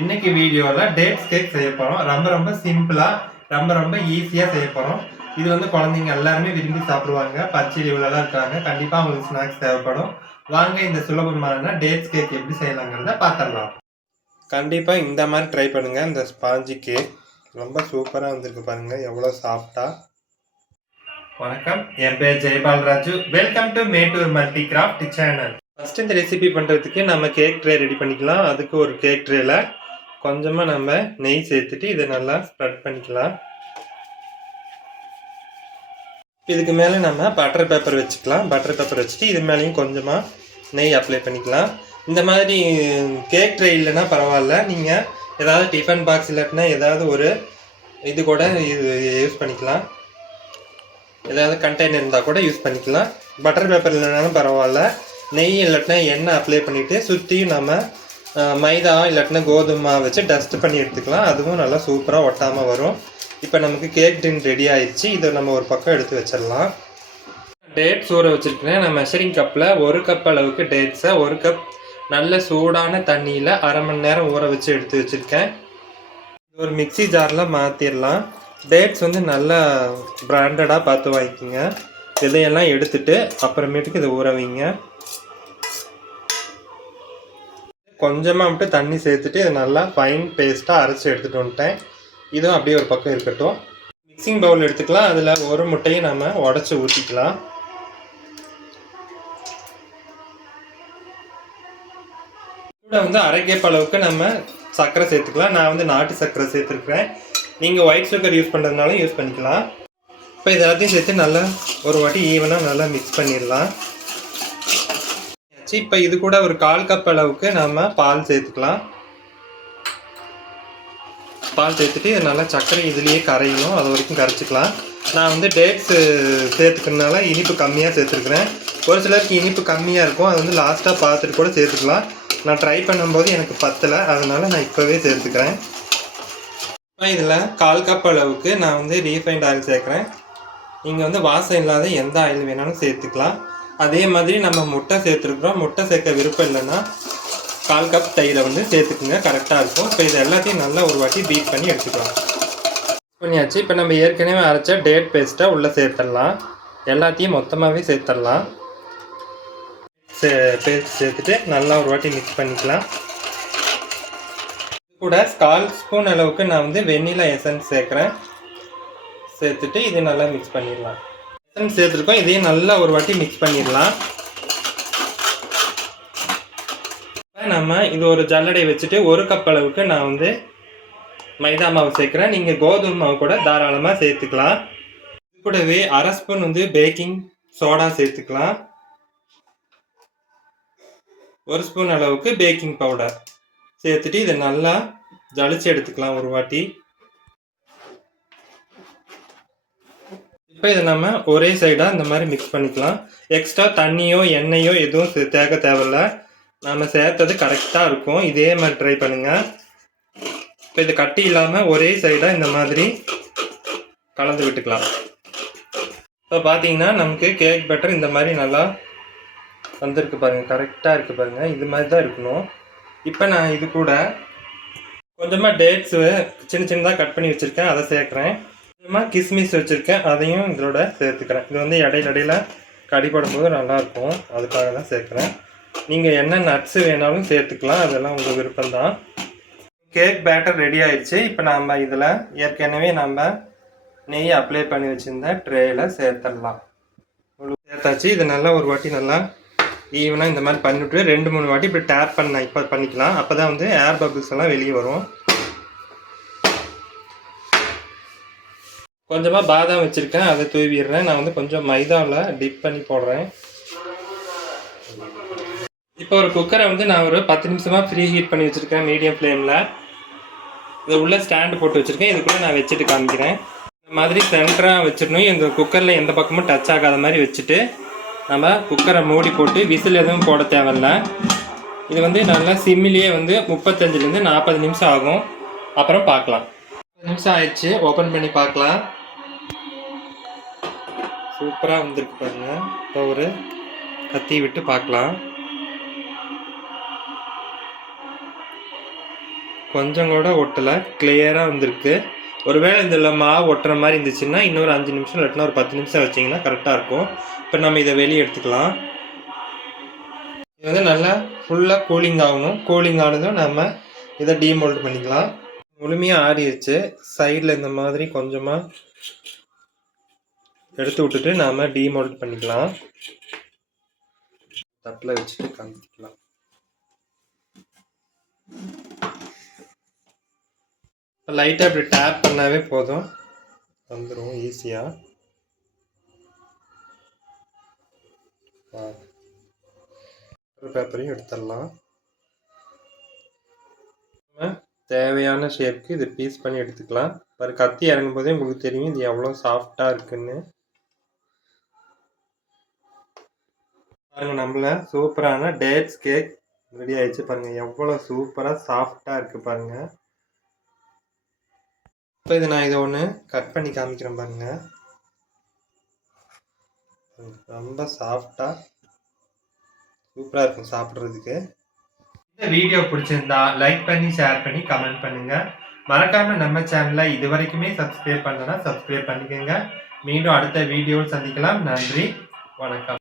இன்னைக்கு வீடியோல dates cake செய்ய போறோம். ரொம்ப சிம்பிளா ரொம்ப ஈஸியா செய்ய போறோம். இது வந்து குழந்தைங்க எல்லாருமே விரும்பி சாப்பிடுவாங்க. பச்சை லீவ்லலாம் இருக்காங்க. கண்டிப்பா அவங்களுக்கு ஸ்நாக்ஸ் தேவைப்படும். வாங்க இந்த சுலபமான டேட்ஸ் கேக் எப்படி செய்யலாங்கிறத பார்த்துடலாம். கண்டிப்பா இந்த மாதிரி ட்ரை பண்ணுங்க. இந்த ஸ்பாஞ்சி கேக் ரொம்ப சூப்பரா வந்திருக்கு பாருங்க. எவ்வளவு சாஃப்டா. வணக்கம், என் பேர் Jayapalraju. Welcome to Mettur multi craft channel. First இந்த ரெசிபி பண்றதுக்கு நம்ம கேக் ட்ரே ரெடி பண்ணிக்கலாம். அதுக்கு ஒரு கேக் ட்ரேல கொஞ்சமாக நம்ம நெய் சேர்த்துட்டு இதை நல்லா ஸ்ப்ரெட் பண்ணிக்கலாம். இதுக்கு மேலே நம்ம பட்டர் பேப்பர் வச்சுக்கலாம். பட்டர் பேப்பர் வச்சுட்டு இது மேலேயும் கொஞ்சமாக நெய் அப்ளை பண்ணிக்கலாம். இந்த மாதிரி கேக் ட்ரே இல்லைன்னா பரவாயில்ல, நீங்கள் ஏதாவது டிஃபன் பாக்ஸ் இல்லாட்டினா ஏதாவது ஒரு இது கூட யூஸ் பண்ணிக்கலாம். ஏதாவது கண்டெய்னர் இருந்தால் கூட யூஸ் பண்ணிக்கலாம். பட்டர் பேப்பர் இல்லைனாலும் பரவாயில்ல. நெய் இல்லாட்டினா எண்ணெய் அப்ளை பண்ணிவிட்டு சுற்றியும் நம்ம மைதா இல்லாட்டினா கோதுமை வச்சு டஸ்ட் பண்ணி எடுத்துக்கலாம். அதுவும் நல்லா சூப்பராக ஒட்டாமல் வரும். இப்போ நமக்கு கேக் டின் ரெடி ஆயிடுச்சு. இதை நம்ம ஒரு பக்கம் எடுத்து வச்சிடலாம். டேட்ஸ் ஊற வச்சுருக்கேன். நான் மெஷரிங் கப்பில் 1 கப் அளவுக்கு டேட்ஸை 1 கப் நல்ல சூடான தண்ணியில் அரை மணி நேரம் ஊற வச்சு எடுத்து வச்சுருக்கேன். ஒரு மிக்சி ஜாரில் மாற்றிடலாம். டேட்ஸ் வந்து நல்லா பிராண்டடாக பார்த்து வாங்கிக்கோங்க. இதையெல்லாம் எடுத்துட்டு அப்புறமேட்டுக்கு இதை ஊற வைங்க. கொஞ்சமாக மட்டும் தண்ணி சேர்த்துட்டு இதை நல்லா ஃபைன் பேஸ்ட்டாக அரைச்சி எடுத்துகிட்டு வந்துட்டேன். இதுவும் அப்படியே ஒரு பக்கம் இருக்கட்டும். மிக்சிங் பவுல் எடுத்துக்கலாம். அதில் ஒரு முட்டையை நம்ம உடச்சி ஊற்றிக்கலாம். கூட வந்து அரை கேப் அளவுக்கு நம்ம சர்க்கரை சேர்த்துக்கலாம். நான் வந்து நாட்டு சர்க்கரை சேர்த்துருக்குறேன். நீங்கள் ஒயிட் சுகர் யூஸ் பண்ணுறதுனாலும் யூஸ் பண்ணிக்கலாம். இப்போ இது எல்லாத்தையும் சேர்த்து நல்லா ஒரு வாட்டி ஈவனாக நல்லா மிக்ஸ் பண்ணிடலாம். இப்போ இது கூட ஒரு 1/4 கப் அளவுக்கு நம்ம பால் சேர்த்துக்கலாம். பால் சேர்த்துட்டு நல்லா சர்க்கரை இதுலேயே கரையணும், அது வரைக்கும் கரைச்சிக்கலாம். நான் வந்து டேட்ஸு சேர்த்துக்கிறதுனால இனிப்பு கம்மியாக சேர்த்துருக்குறேன். ஒரு சிலருக்கு இனிப்பு கம்மியாக இருக்கும், அது வந்து லாஸ்ட்டாக பார்த்துட்டு கூட சேர்த்துக்கலாம். நான் ட்ரை பண்ணும்போது எனக்கு பத்தலை, அதனால் நான் இப்போவே சேர்த்துக்கிறேன். இதில் 1/4 கப் அளவுக்கு நான் வந்து ரீஃபைண்ட் ஆயில் சேர்க்குறேன். நீங்கள் வந்து வாசம் இல்லாத எந்த ஆயில் வேணாலும் சேர்த்துக்கலாம். அதே மாதிரி நம்ம முட்டை சேர்த்துருக்குறோம். முட்டை சேர்க்க விருப்பம் இல்லைன்னா 1/4 கப் தயிரை வந்து சேர்த்துக்குங்க, கரெக்டாக இருக்கும். இப்போ இது எல்லாத்தையும் நல்லா ஒரு வாட்டி பீட் பண்ணி எடுத்துக்கலாம். பண்ணியாச்சு. இப்போ நம்ம ஏற்கனவே அரைச்ச டேட் பேஸ்ட்டை உள்ளே சேர்த்துடலாம். எல்லாத்தையும் மொத்தமாகவே சேர்த்துடலாம். பேஸ்ட் சேர்த்துட்டு நல்லா ஒரு வாட்டி மிக்ஸ் பண்ணிக்கலாம். இது கூட 1/4 ஸ்பூன் அளவுக்கு நான் வந்து வெண்ணிலா எசன்ஸ் சேர்க்குறேன். சேர்த்துட்டு இது நல்லா மிக்ஸ் பண்ணிடலாம். எசன்ஸ் சேர்த்துருக்கோம். இதையும் நல்லா ஒரு வாட்டி மிக்ஸ் பண்ணிடலாம். நம்ம இது ஒரு ஜல்லடை வச்சுட்டு 1 கப் அளவுக்கு நான் வந்து மைதா மாவு சேர்க்குறேன். நீங்கள் கோதுமை மாவு கூட தாராளமாக சேர்த்துக்கலாம். இது கூடவே அரை ஸ்பூன் வந்து பேக்கிங் சோடா சேர்த்துக்கலாம். 1 ஸ்பூன் அளவுக்கு பேக்கிங் பவுடர் சேர்த்துட்டு இதை நல்லா ஜலிச்சு எடுத்துக்கலாம் ஒரு வாட்டி. இப்போ இதை நம்ம ஒரே சைடாக இந்த மாதிரி மிக்ஸ் பண்ணிக்கலாம். எக்ஸ்ட்ரா தண்ணியோ எண்ணெயோ எதுவும் சேர்க்க தேவையில்ல. நம்ம சேர்த்தது கரெக்டாக இருக்கும். இதே மாதிரி ட்ரை பண்ணுங்கள். இப்போ இது கட்டி இல்லாமல் ஒரே சைடாக இந்த மாதிரி கலந்து விட்டுக்கலாம். இப்போ பார்த்தீங்கன்னா நமக்கு கேக் பேட்டர் இந்த மாதிரி நல்லா வந்திருக்கு பாருங்கள், கரெக்டாக இருக்குது பாருங்கள். இது மாதிரி தான் இருக்கணும். இப்போ நான் இது கூட கொஞ்சமாக டேட்ஸு சின்னதாக கட் பண்ணி வச்சுருக்கேன், அதை சேர்க்குறேன். கொஞ்சமாக கிஸ்மிஸ் வச்சுருக்கேன், அதையும் இதோட சேர்த்துக்கிறேன். இது வந்து இடையில கடிப்படும் போது நல்லாயிருக்கும், அதுக்காக தான் சேர்க்குறேன். நீங்கள் என்ன நட்ஸு வேணாலும் சேர்த்துக்கலாம், அதெல்லாம் உங்கள் விருப்பம்தான். கேக் பேட்டர் ரெடி ஆயிடுச்சு. இப்போ நம்ம இதில் ஏற்கனவே நம்ம நெய் அப்ளை பண்ணி வச்சுருந்த ட்ரேயில் சேர்த்துடலாம். சேர்த்தாச்சு. இது நல்லா ஒரு வாட்டி நல்லா ஈவனாக இந்த மாதிரி பண்ணிவிட்டு 2-3 வாட்டி இப்படி டேப் இப்போ பண்ணிக்கலாம். அப்போ தான் வந்து ஏர் பபிள்ஸ் எல்லாம் வெளியே வரும். கொஞ்சமாக பாதாம் வச்சுருக்கேன், அதை தூவிடுறேன். நான் வந்து கொஞ்சம் மைதாவில் டிப் பண்ணி போடுறேன். இப்போ ஒரு குக்கரை வந்து நான் ஒரு 10 நிமிஷமாக ப்ரீ ஹீட் பண்ணி வச்சுருக்கேன் மீடியம் ஃப்ளேமில். இது உள்ள ஸ்டாண்டு போட்டு வச்சுருக்கேன். இதுக்குள்ளே நான் வச்சுட்டு காமிக்கிறேன். இந்த மாதிரி சென்டராக வச்சிடணும். இந்த குக்கரில் எந்த பக்கமும் டச் ஆகாத மாதிரி வச்சுட்டு நம்ம குக்கரை மூடி போட்டு விசில் எதுவும் போட தேவையில்ல. இது வந்து நல்லா சிம்மிலேயே வந்து 35லேருந்து 40 நிமிஷம் ஆகும். அப்புறம் பார்க்கலாம். 10 நிமிஷம் ஆயிடுச்சு. ஓப்பன் பண்ணி பார்க்கலாம். சூப்பராக வந்திருக்கு பாருங்க. இப்போ ஒரு கத்தி விட்டு பார்க்கலாம். கொஞ்சம் கூட ஒட்டலை, கிளியராக வந்திருக்கு. ஒருவேளை இதில் மாவு ஒட்டுற மாதிரி இருந்துச்சுன்னா இன்னொரு 5 நிமிஷம் இல்லாட்டினா ஒரு 10 நிமிஷம் வச்சிங்கன்னா கரெக்டாக இருக்கும். இப்போ நம்ம இதை வெளியே எடுத்துக்கலாம். இது வந்து நல்லா ஃபுல்லாக கூலிங் ஆகணும். கூலிங் ஆனதும் நம்ம இதை டீமோல்ட் பண்ணிக்கலாம். முழுமையாக ஆறிடுச்சு. சைடில் இந்த மாதிரி கொஞ்சமாக எடுத்து விட்டுட்டு நாம் டீமோல்ட் பண்ணிக்கலாம். தட்டில் வச்சுட்டு காமிக்கலாம். லைட்டாக இப்படி டேப் பண்ணாவே போதும், வந்துடும் ஈஸியாக. பேப்பரையும் எடுத்துடலாம். தேவையான ஷேப்க்கு இது பீஸ் பண்ணி எடுத்துக்கலாம். பாரு, கத்தி இறங்கும் போதே உங்களுக்கு தெரியும் இது எவ்வளோ சாஃப்டாக இருக்குன்னு. பாருங்க, நம்மள சூப்பரான டேட்ஸ் கேக் ரெடி ஆயிடுச்சு. பாருங்க எவ்வளோ சூப்பராக சாஃப்டாக இருக்கு பாருங்க. இப்போ இது நான் இதை ஒன்று கட் பண்ணி காமிக்கிறேன் பாருங்க. ரொம்ப சாஃப்டாக சூப்பராக இருக்கும் சாப்பிட்றதுக்கு. இந்த வீடியோ பிடிச்சிருந்தா லைக் பண்ணி, ஷேர் பண்ணி, கமெண்ட் பண்ணுங்க. மறக்காம நம்ம சேனலை இது வரைக்குமே சப்ஸ்கிரைப் பண்ணலன்னா சப்ஸ்கிரைப் பண்ணிக்கோங்க. மீண்டும் அடுத்த வீடியோவில் சந்திக்கலாம். நன்றி, வணக்கம்.